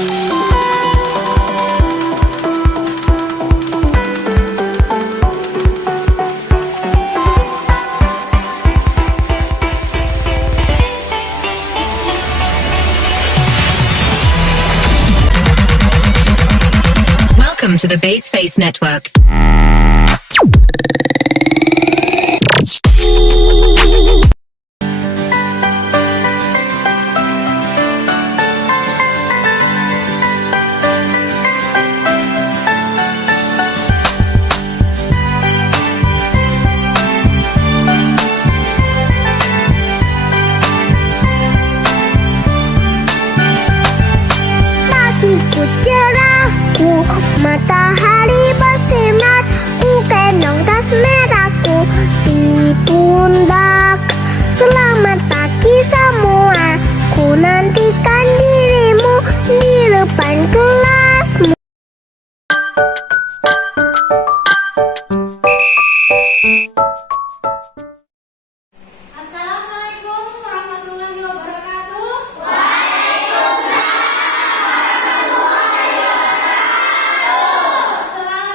Welcome to the Baseface Network. Pagiku cerahku, matahari bersinar, ku gendong tas merahku di pundak. Selamat pagi semua, ku nantikan dirimu di depan kelasmu. Assalamualaikum warahmatullahi wabarakatuh. Selamat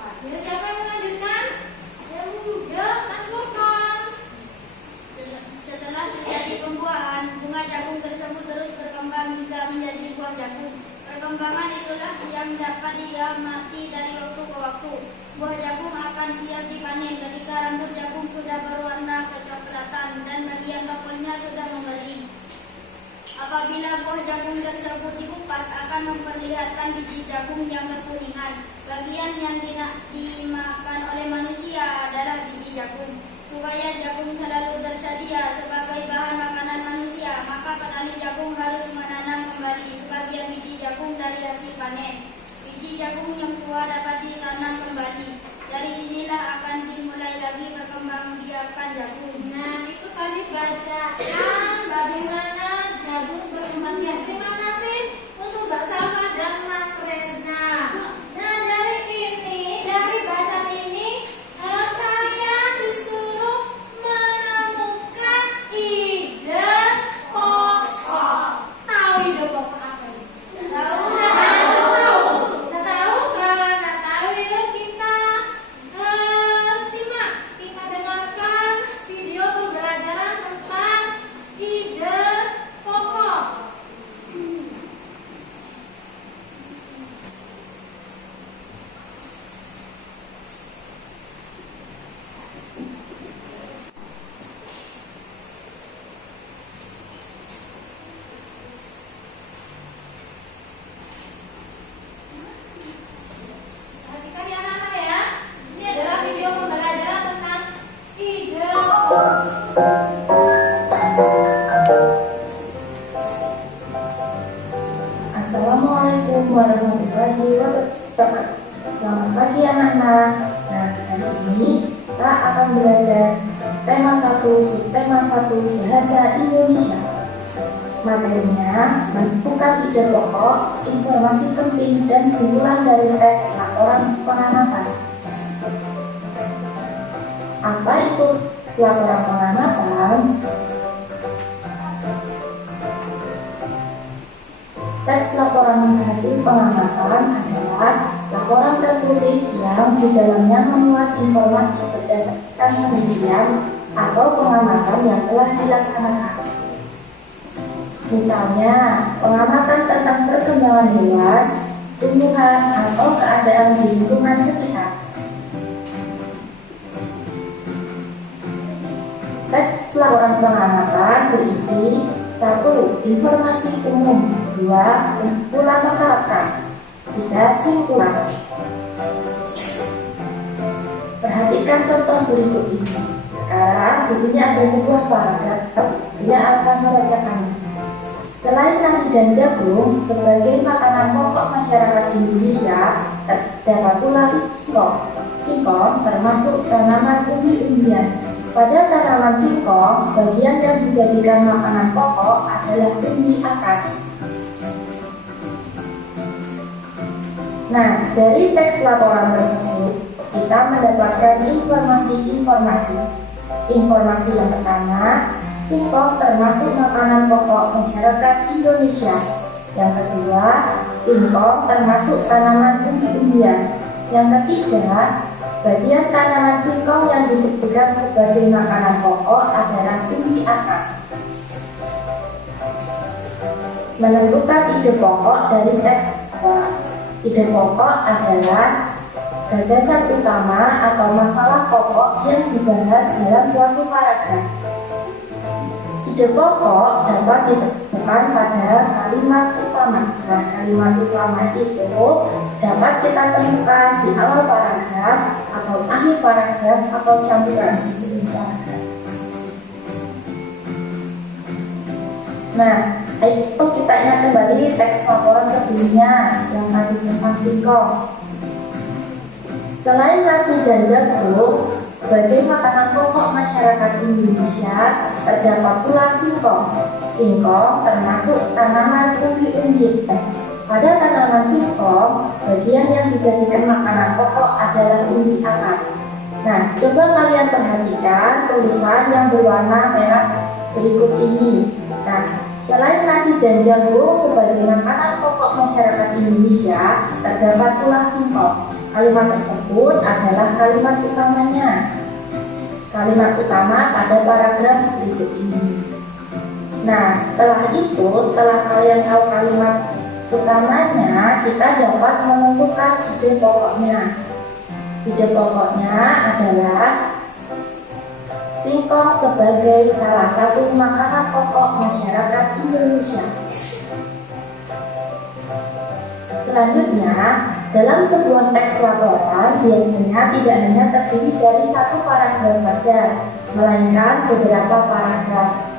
makan. Ya, siapa yang melanjutkan? Ya, Mas Lukman. Setelah terjadi pembuahan, bunga jagung tersebut terus berkembang hingga menjadi buah jagung. Perkembangan itulah yang dapat diamati dari waktu ke waktu. Buah jagung akan siap dipanen ketika rambut jagung sudah berwarna kecoklatan dan bagian tokonya sudah mengering. Apabila buah jagung tersebut dikupas, akan memperlihatkan biji jagung yang kekuningan. Bagian yang dimakan oleh manusia adalah biji jagung. Supaya jagung selalu tersedia sebagai bahan makanan manusia, maka petani jagung harus menanam kembali sebagian biji jagung dari hasil panen. Biji jagung yang tua dapat ditanam kembali. Dari sinilah akan dimulai lagi perkembangbiakan jagung. Nah, itu tadi bacaan bagaimana jagung berkembang biak. Terima kasih untuk Mbak Salma dan Mas Reza. Nah, dari bacaan ini kalian disuruh menemukan ide pokok. Tahu ide pokok apa ini? Udah tahu? Kalau nggak tahu yuk kita simak, kita dengarkan video pembelajaran tentang ide pokok. Perhatikan ya anak-anak ya. Ini adalah video pembelajaran tentang ide pokok. Assalamualaikum warahmatullahi wabarakatuh. Selamat pagi anak-anak. Nah, hari ini kita akan belajar tema 1, subtema 1, bahasa Indonesia. Materinya menentukan ide pokok, informasi penting dan simpulan dari teks laporan pengamatan. Apa itu laporan pengamatan? Teks laporan hasil pengamatan adalah laporan tertulis yang di dalamnya memuat informasi berdasarkan penelitian atau pengamatan yang telah dilaksanakan. Misalnya, pengamatan tentang perkembangan hewan, tumbuhan, atau keadaan di lingkungan sekitar. Teks laporan pengamatan berisi 1. Informasi umum. 2. Kumpulan masyarakat. 3. Simpulan. Perhatikan contoh berikut ini. Sekarang di sini ada sebuah paragraf yang akan membacakannya. Selain nasi dan jagung sebagai makanan pokok masyarakat Indonesia, terdapat pula singkong. Singkong termasuk tanaman umbi-umbian. Pada tanaman singkong, bagian yang dijadikan makanan pokok adalah umbi akar. Nah, dari teks laporan tersebut, kita mendapatkan informasi. Informasi yang pertama, singkong termasuk makanan pokok masyarakat Indonesia. Yang kedua, singkong termasuk tanaman umbi-umbian. Yang ketiga, bagian tanaman singkong yang dijadikan sebagai makanan pokok adalah umbi akar. Menentukan ide pokok dari teks awal. Ide pokok adalah gagasan utama atau masalah pokok yang dibahas dalam suatu paragraf. Ide pokok dapat ditemukan pada kalimat utama. Nah, kalimat utama itu dapat kita temukan di awal paragraf atau akhir paragraf atau campuran di sini paragraf. Nah, ayo kita ingat kembali teks laporan sebelumnya yang tadi tentang singkong. Selain nasi dan jagung sebagai makanan pokok masyarakat Indonesia, terdapat pula singkong. Singkong termasuk tanaman umbi-umbian. Pada tanaman singkong, bagian yang dijadikan makanan pokok adalah umbi akar. Nah, coba kalian perhatikan tulisan yang berwarna merah berikut ini. Nah, selain nasi dan jagung sebagai makanan pokok masyarakat Indonesia, terdapat pula singkong. Kalimat tersebut adalah kalimat utamanya. Kalimat utama pada paragraf berikut ini. Nah, setelah kalian tahu kalimat utamanya, kita dapat menentukan ide pokoknya. Ide pokoknya adalah singkong sebagai salah satu makanan pokok masyarakat Indonesia. Selanjutnya, dalam sebuah teks laporan biasanya tidak hanya terdiri dari satu paragraf saja, melainkan beberapa paragraf.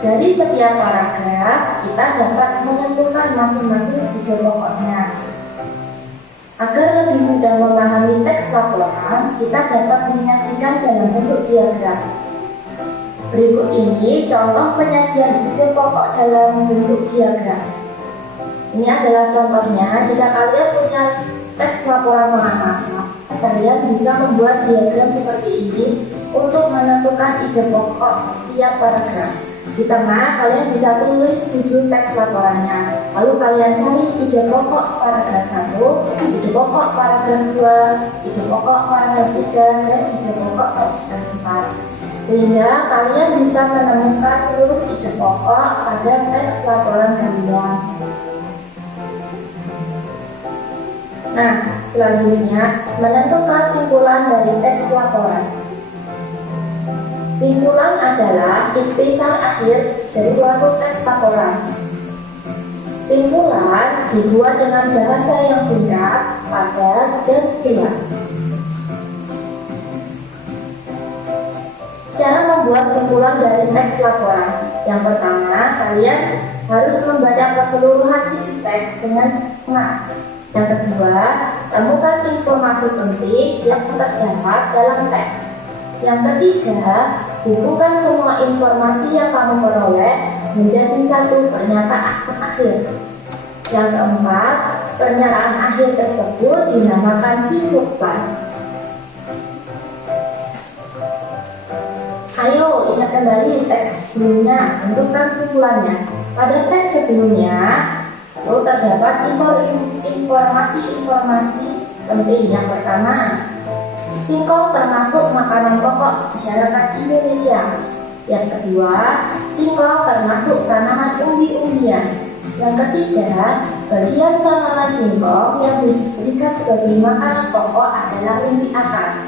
Dari setiap paragraf, kita dapat menentukan masing-masing ide pokoknya. Agar lebih mudah memahami teks laporan, kita dapat menyajikan dalam bentuk diagram. Berikut ini contoh penyajian ide pokok dalam bentuk diagram. Ini adalah contohnya. Jika kalian punya teks laporan mengamati, kalian bisa membuat diagram seperti ini untuk menentukan ide pokok tiap paragraf. Di tengah, kalian bisa tulis judul teks laporannya. Lalu kalian cari ide pokok paragraf 1, ide pokok paragraf 2, ide pokok paragraf 3, dan ide pokok paragraf 4. Sehingga kalian bisa menemukan seluruh ide pokok pada teks laporan kalian. Nah, selanjutnya menentukan simpulan dari teks laporan. Simpulan adalah intisal akhir dari suatu teks laporan. Simpulan dibuat dengan bahasa yang singkat, padat, dan jelas. Cara membuat simpulan dari teks laporan. Yang pertama, kalian harus membaca keseluruhan isi teks dengan cermat. Yang kedua, temukan informasi penting yang terdapat dalam teks. Yang ketiga, hubungkan semua informasi yang kamu peroleh menjadi satu pernyataan akhir. Yang keempat, pernyataan akhir tersebut dinamakan simpulan. Ayo ingat kembali teks sebelumnya, tentukan simpulannya. Pada teks sebelumnya terdapat informasi-informasi penting. Yang pertama, singkong termasuk makanan pokok masyarakat Indonesia. Yang kedua, singkong termasuk tanaman umbi-umbian. Yang ketiga, bagian tanaman singkong yang dijadikan sebagai makanan pokok adalah umbi akar.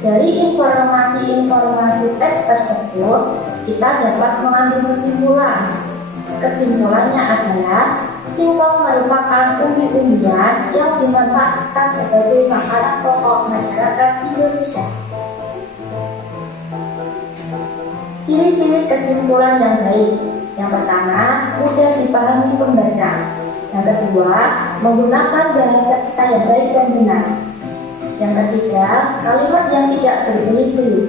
Dari informasi-informasi teks tersebut, kita dapat mengambil kesimpulan. Kesimpulannya adalah singkong merupakan umbi-umbian yang dimanfaatkan sebagai makanan pokok masyarakat Indonesia. Ciri-ciri kesimpulan yang baik. Yang pertama, mudah dipahami pembaca. Yang kedua, menggunakan bahasa kita yang baik dan benar. Yang ketiga, kalimat yang tidak berbelit-belit.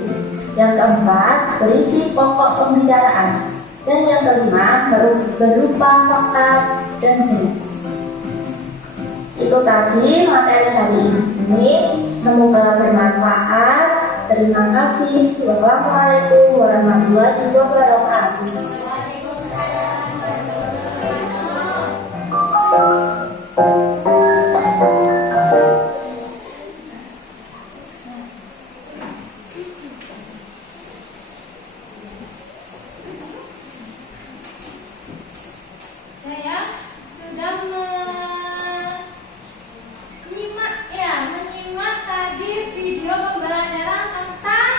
Yang keempat, berisi pokok pembicaraan. Dan yang kelima, berupa fakta dan jelas. Itu tadi materi hari ini. Semoga bermanfaat. Terima kasih. Wassalamualaikum warahmatullahi wabarakatuh. Saya sudah menyimak tadi video pembelajaran tentang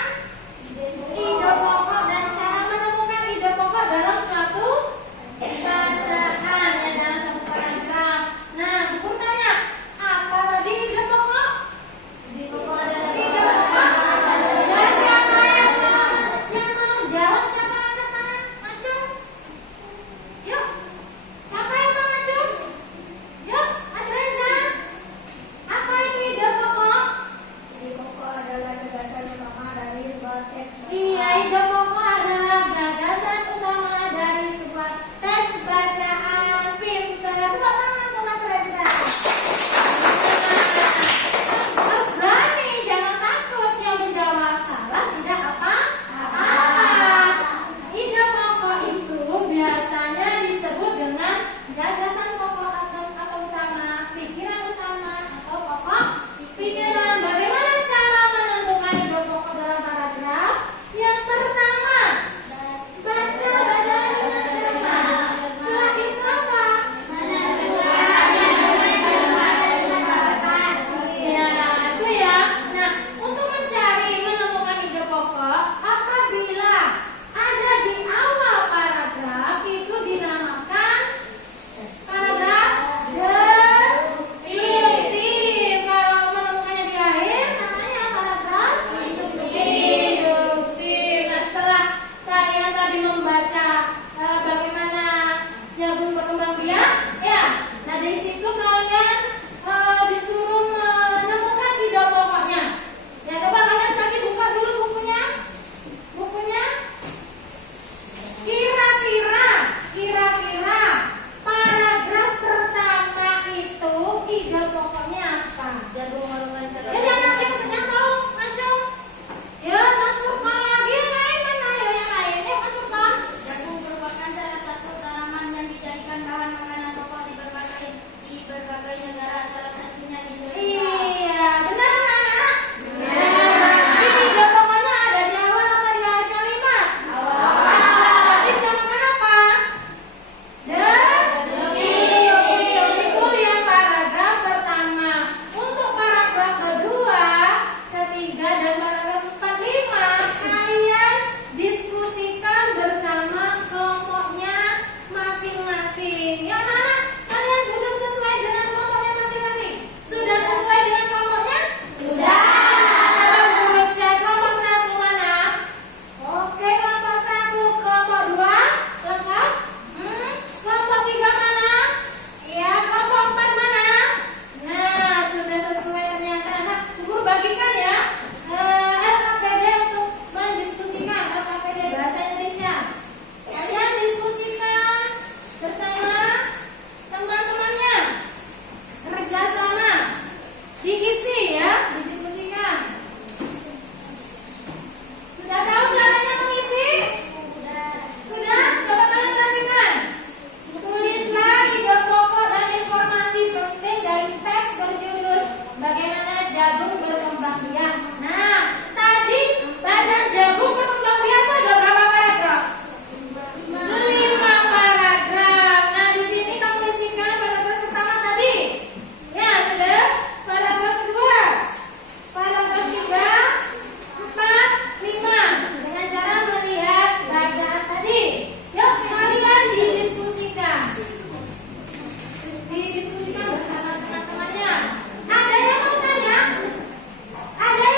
ide pokok dan cara menemukan ide pokok dalam suatu bacaan, ya, dalam satu paragraf. Nah, buku tanya, apa tadi ide pokok? Ide pokok dari siapa yang mau jawab? Siapa yang angkat tangan? Maju. Yuk. Siapa yang mau maju? Yuk, Mas Reza. Apa itu ide pokok? Ide pokok adalah berkembang biak. Nah, tadi bacaan jagung berkembang biak itu ada berapa paragraf? 5 paragraf. Nah, di sini kamu isikan paragraf pertama tadi. Ya, sudah. Paragraf kedua. Paragraf 3, 4, 5. Dengan cara melihat bacaan tadi. Yuk, kalian didiskusikan. Didiskusikan bersama teman-temannya. Ada yang mau tanya? Ada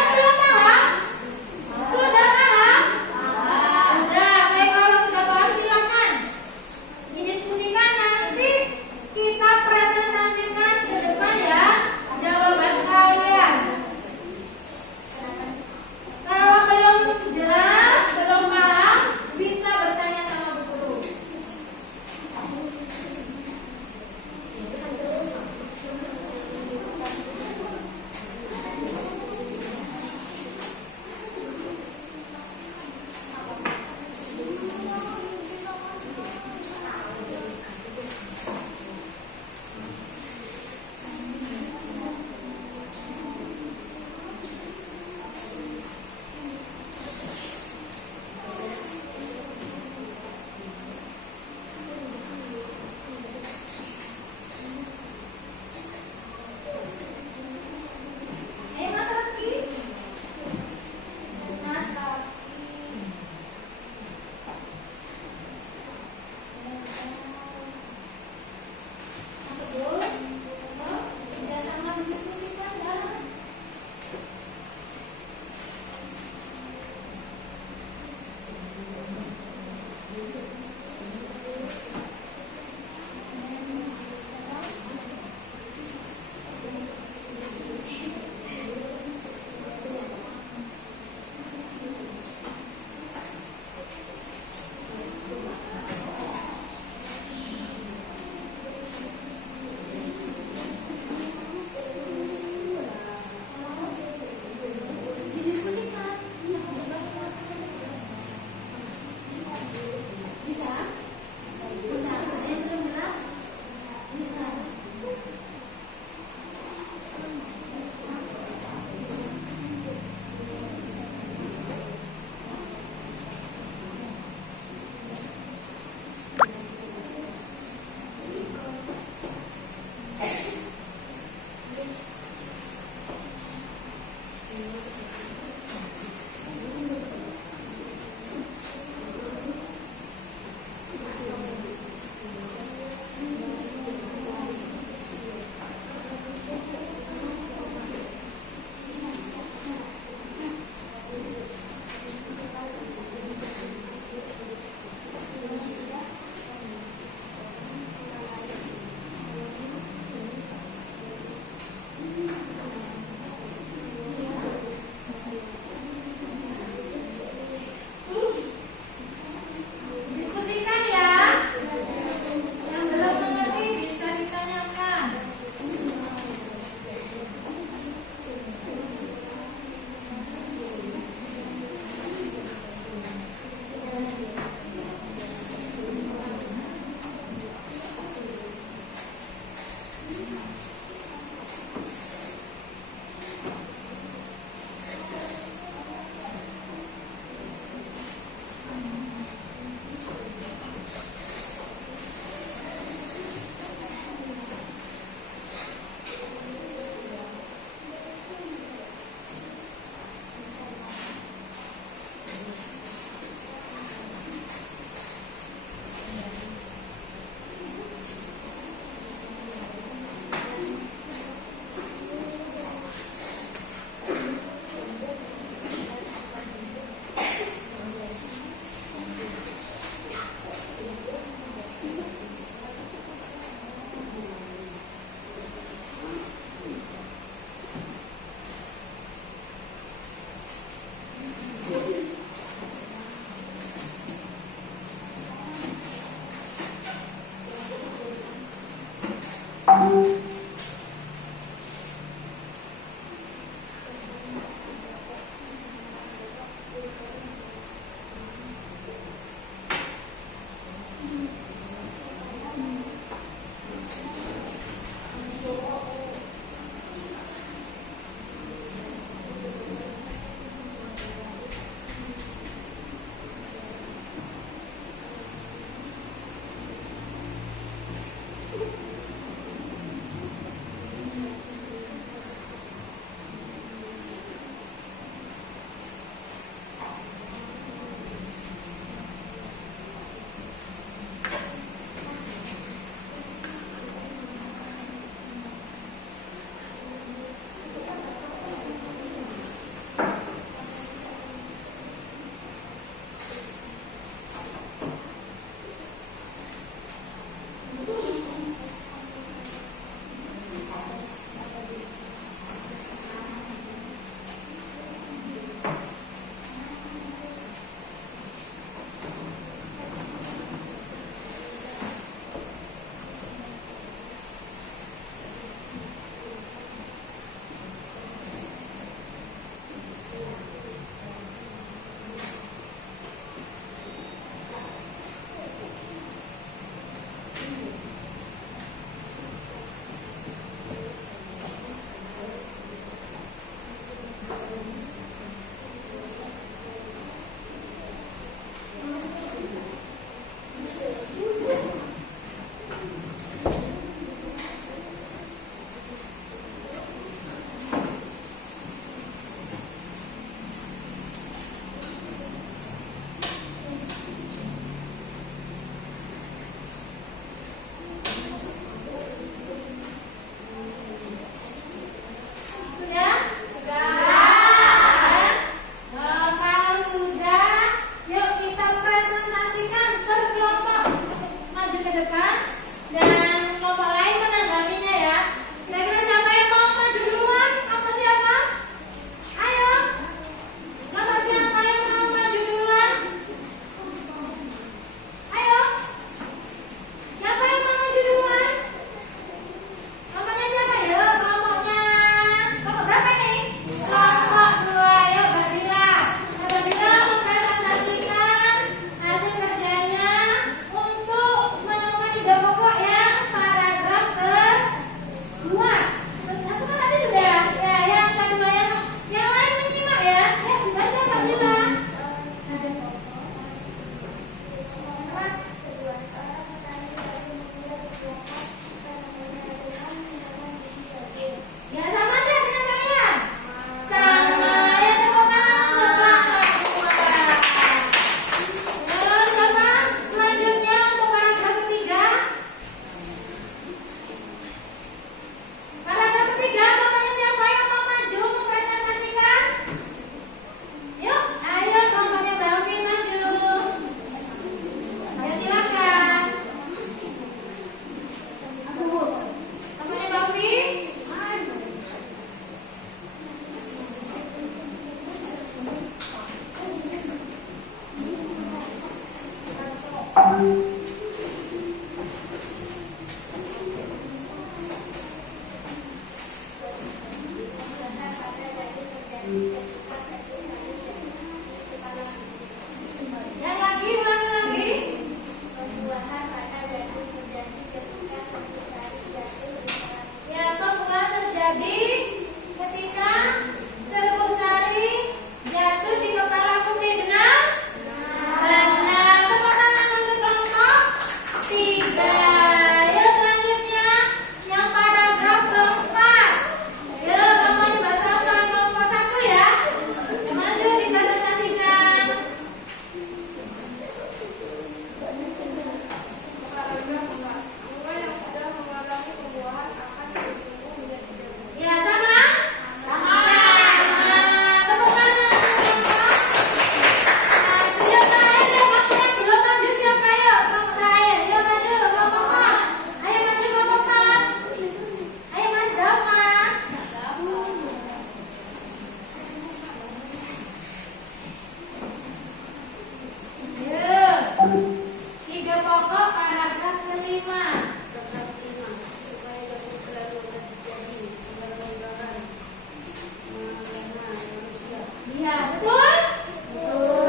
Ya, betul?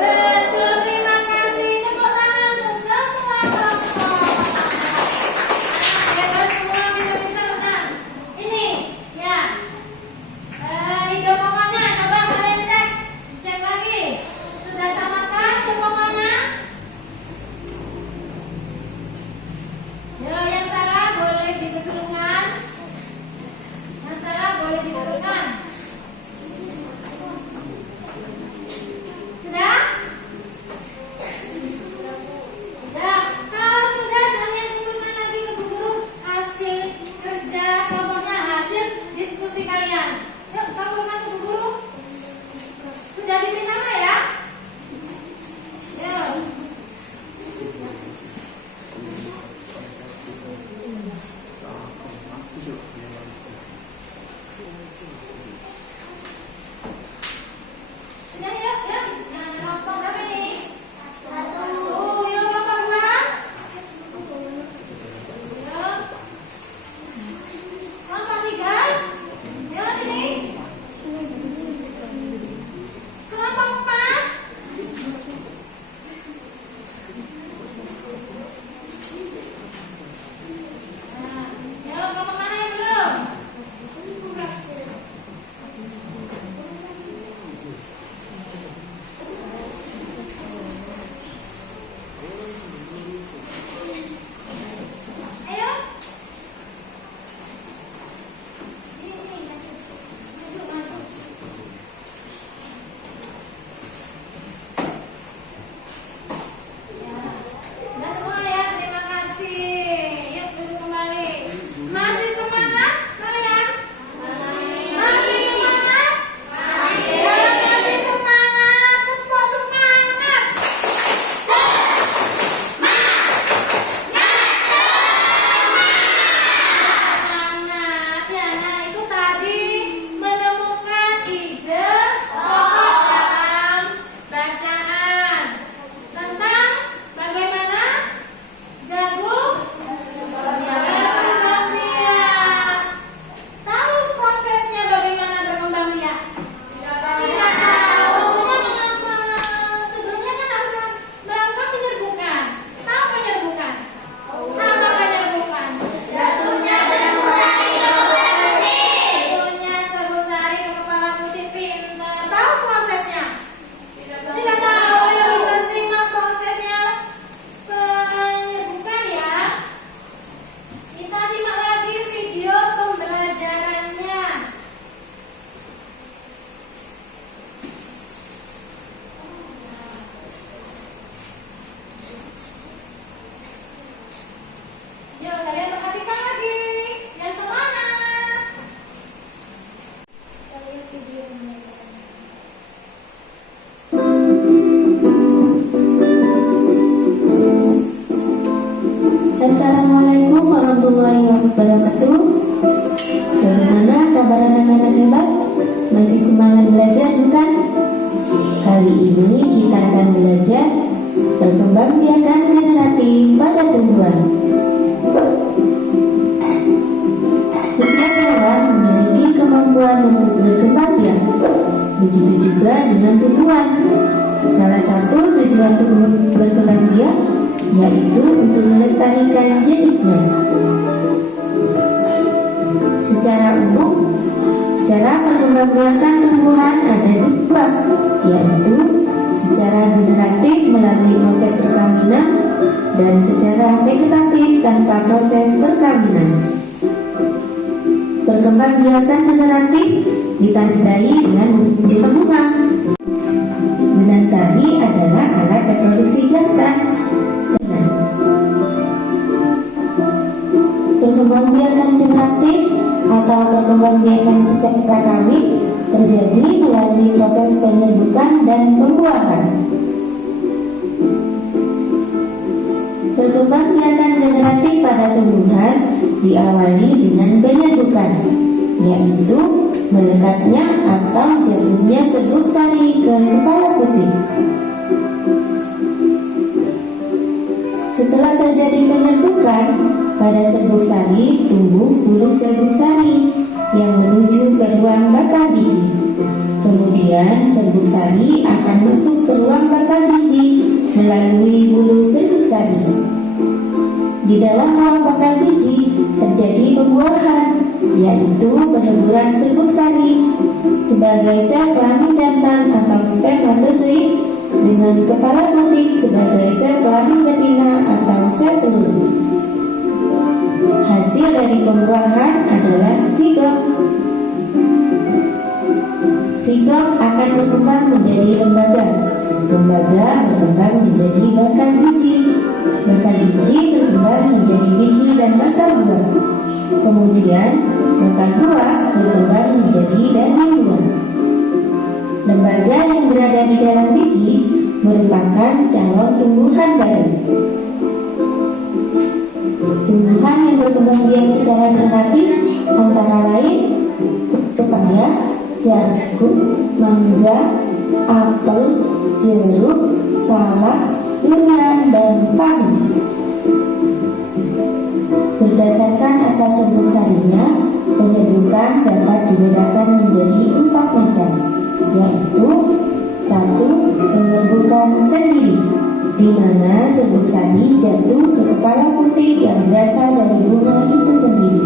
Betul, terima kasih. Tepuk tangan untuk semua kelompok. Hebat semua, pintar-pintar. Nah, ini, ya. Ide pokoknya, coba kalian cek lagi. Sudah samakah ide pokoknya? Yang salah boleh dibetulkan. Yang salah boleh dibetulkan. Sudah? Sudah. Kalau sudah, kalian kumpulkan lagi ke Bu Guru hasil kerja kelompoknya, hasil diskusi kalian. Yuk, kumpulkan ke Bu Guru. Sudah diberi nama ya? Yuk. Sudah yuk, yuk. Yang kelompok berapa ini? Satu. Yuk, kelompok dua. Yuk. Kelompok tiga. Yuk, sini. Kelompok empat. Nah, yuk, kelompok mana yang belum? Ayo. Sini, maju, maju. Ya, sudah semua ya, terima kasih. Yuk, duduk kembali. Masih semangat kalian? Masih semangat? Ya, masih semangat. Tepuk semangat. Semangat ya. Nah, itu tadi menemukan ide pokok dalam bacaan tentang bagaimana jagung berkembang biak. Tahu prosesnya bagaimana berkembang biak? Tidak tahu. Sebelumnya kan harus melakukan penyerbukan. Tahu penyerbukan? Apa penyerbukan? Jatuhnya serbuk sari ke kepala putih. Pintar. Tahu prosesnya? Tidak tahu. Yuk kita simak prosesnya penyerbukan ya. Kita simak lagi video pembelajarannya. Yuk kalian perhatikan lagi. Dan semangat. Kita lihat videonya. Assalamualaikum warahmatullahi wabarakatuh. Bagaimana kabar anak-anak hebat? Masih semangat belajar bukan? Kali ini kita akan belajar perkembangbiakan generatif pada tumbuhan. Setiap hewan memiliki kemampuan untuk berkembang biak. Begitu juga dengan tumbuhan. Salah satu tujuan tumbuh berkembang biak yaitu untuk melestarikan jenisnya. Secara umum, cara perkembangbiakan tumbuhan ada dua, yaitu secara generatif melalui proses perkawinan dan secara vegetatif tanpa proses perkawinan. Perkembangbiakan generatif ditandai dengan muncul bunga. Benang sari adalah alat reproduksi jantan. Perkembangbiakan generatif atau perkembangbiakan secara kawin terjadi melalui proses penyerbukan dan pembuahan. Perkembangbiakan generatif pada tumbuhan diawali dengan penyerbukan, yaitu melekatnya atau jatuhnya serbuk sari ke kepala putih. Setelah terjadi penyerbukan, pada serbuk sari tumbuh bulu serbuk sari yang menuju ke ruang bakal biji. Kemudian Kemudian serbuk sari akan masuk ke ruang bakal biji melalui bulu serbuk sari. Di dalam ruang bakal biji terjadi pembuahan, yaitu peleburan serbuk sari sebagai sel kelamin jantan atau spermatozoid dengan kepala putih sebagai sel kelamin betina atau sel telur. Hasil dari pembuahan adalah zigot. Zigot akan berkembang menjadi lembaga. Lembaga berkembang menjadi bakal biji. Bakal biji berkembang menjadi biji dan bakal buah. Kemudian bakal buah berkembang menjadi daging buah. Lembaga yang berada di dalam biji merupakan calon tumbuhan baru. Tumbuhan yang berkembang biak secara generatif antara lain pepaya, jagung, mangga, apel, jeruk, salak, durian, dan padi. Berdasarkan asal serbuk sarinya, penyerbukan dapat dibedakan menjadi 4 macam, yaitu 1. Penyerbukan sendiri, di mana serbuk sari jatuh ke kepala putih yang berasal dari bunga itu sendiri.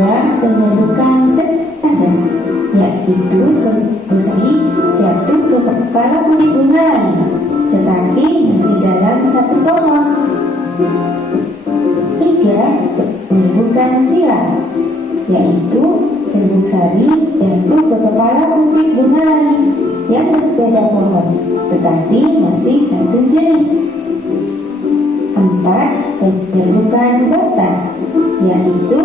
2. Penyerbukan tetangga, yaitu serbuk sari jatuh ke kepala putih bunga lain, tetapi masih dalam satu pohon. 3. Penyerbukan silang, yaitu serbuk sari jatuh ke kepala putih bunga lain yang berbeda pohon, tetapi masih satu jenis. 4. Penyerbukan bosta, yaitu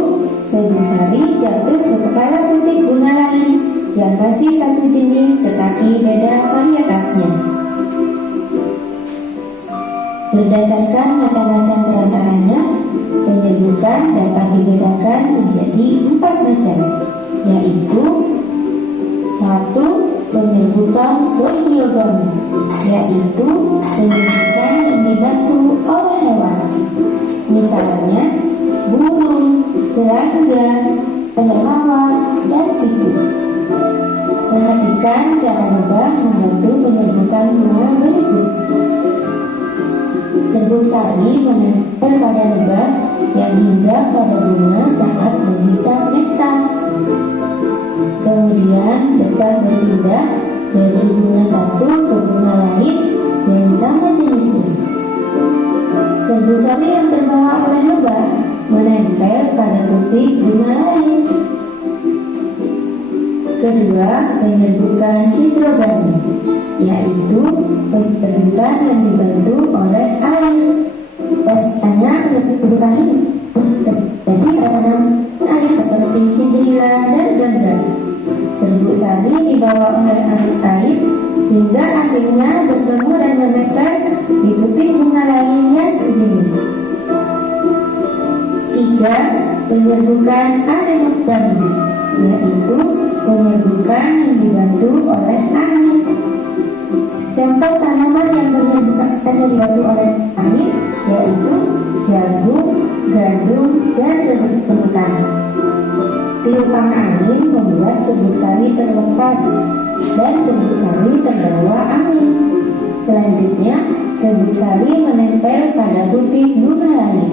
serbuk sari jatuh ke kepala putih bunga lain yang masih satu jenis tetapi beda varietasnya. Berdasarkan macam-macam perantaranya, penyerbukan dapat dibedakan menjadi 4 macam, yaitu 1. Penyerbukan zoogami, yaitu penyerbukan yang dibantu oleh hewan, misalnya burung, serangga, kelelawar, dan siput. Perhatikan cara lebah membantu penyerbukan bunga berikut. Serbuk sari menempel pada lebah yang hinggap pada bunga saat menghisap nektar. Kemudian lebah berpindah dari bunga satu ke bunga lain yang sama jenisnya. Serbuk sari yang terbawa oleh lebah menempel pada butir bunga lain. Kedua, penyerbukan hidrogami, yaitu penyerbukan yang dibantu oleh air. Biasanya penyerbukan ini terjadi pada tanaman air seperti hidrilla dan gangga. Serbuk sari dibawa oleh arus air hingga akhirnya bertemu dan menempel di butir bunga lain yang sejenis. 3. Penyerbukan anemogami, yaitu penyerbukan yang dibantu oleh angin. Contoh tanaman yang penyerbukannya dibantu oleh angin yaitu jagung, gandum, dan rebutan. Tiupan angin membuat serbuk sari terlepas dan serbuk sari terbawa angin. Selanjutnya, serbuk sari menempel pada butir bunga lain.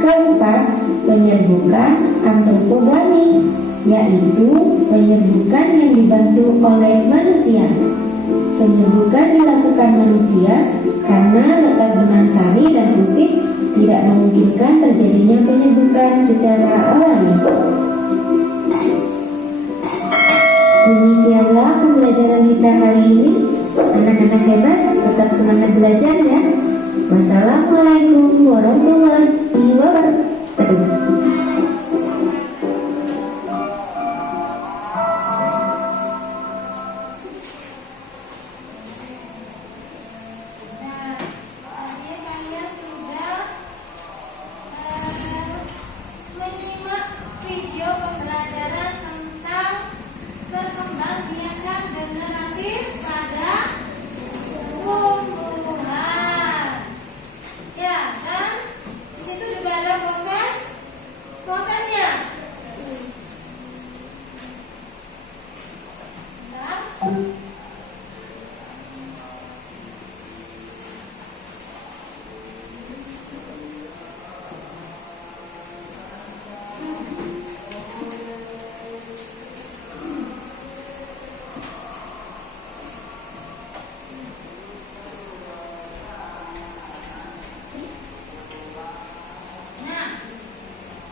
Keempat, penyerbukan antropogami, yaitu penyerbukan yang dibantu oleh manusia. Penyerbukan dilakukan manusia karena letak benang sari dan butir tidak memungkinkan terjadinya penyerbukan secara alami. Demikianlah pembelajaran kita kali ini. Anak-anak hebat, tetap semangat belajar ya. Wassalamualaikum warahmatullahi wabarakatuh. Ya, dan disitu juga ada pose Nah,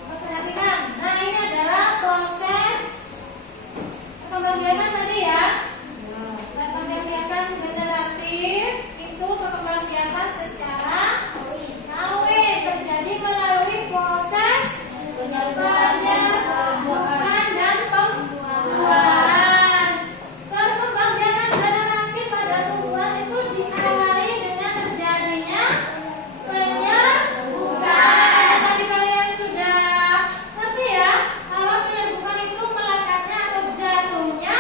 perhatikan. Nah, ini adalah proses perkembangbiakan tadi ya. Perkembangbiakan generatif itu perkembangbiakan secara kawin terjadi melalui proses penyerbukan dan pembuahan. Perkembangbiakan generatif pada tumbuhan itu diawali dengan terjadinya penyerbukan. Tadi kalian sudah ngerti ya, kalau penyerbukan itu melekatnya atau jatuhnya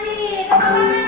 sini. Tepuk tangan.